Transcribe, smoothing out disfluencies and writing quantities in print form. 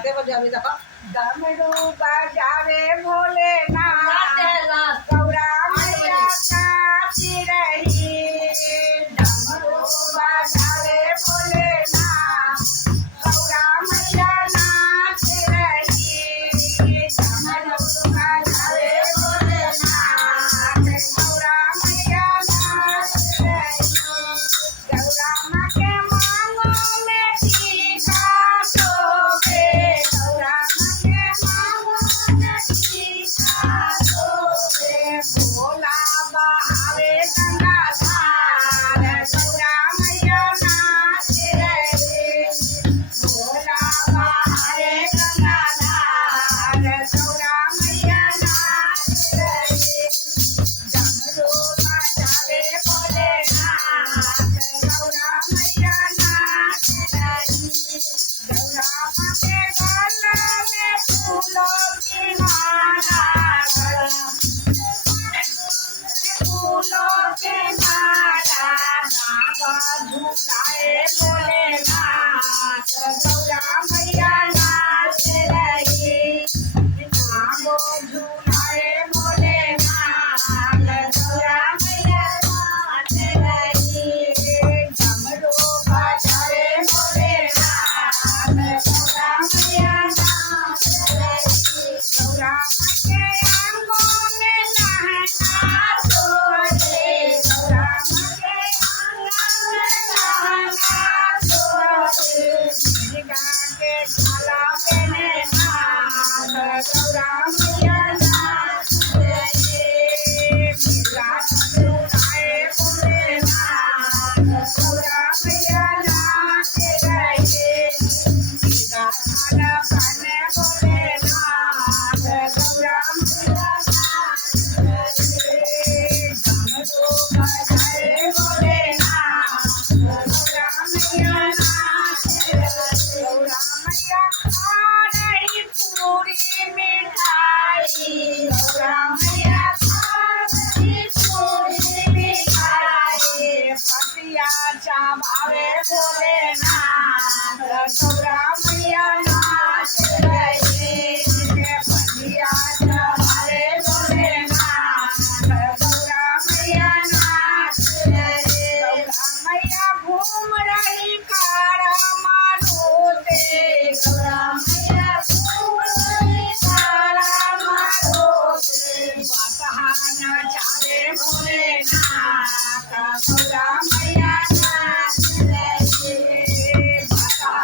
गाते बजावे देखो डमरू बजावे भोलेनाथ गौरा मैया नाची रही डमरू बजावे भोलेनाथ गौरा मैया नाच रही डमरू बजावे भोलेनाथ गौरा मैया नाच रही गौरा माँ के मांगों में टीका शोभे गौरा माँ के मांगों में टीका शोभे भोला बहावे गंगाधार गौरा मैया नाच रही भोला बहावे गंगाधार गौरा मैया नाच रही डमरू बजावे भोलेनाथ गौरा मैया नाच रही गौरा माँ के गले में फूलों की माला फूलों के माला नागा झूलाए भोलेनाथ गौरा मैया नाच रही नागो झूलाए भोलेनाथ गौरा मैया नाच रही डमरू बजाए भोलेनाथ गौरा मैया नाच रही गौरा माँ के आंगों में नहना सोहे गौरा माँ के आंगन में नहना सोहे मिर्गा के छाला पहने नाथ गौरा मैया नाच रही मिर्गा झूलाए भोलेनाथ गौरा मैया नाच रही मिर्गा छाला पहने भोलेनाथ गौरा मैया नाच रही डमरू बजाए भोलेनाथ गौरा मैया नाच रही गौरा मैया खा रही पूरी मिठाई गौरा मैया खा रही पूरी मिठाई पतिया चबावे भोलेनाथ गौरा मैया नाच रही पतिया चबावे भोलेनाथ गौरा मैया नाच रही गौरा मैया घूम रही कारा मारूते गौरा मैया घूम रही कारा मारूते बसहा नचावे भोलेनाथ गौरा मैया नाच रही बसहा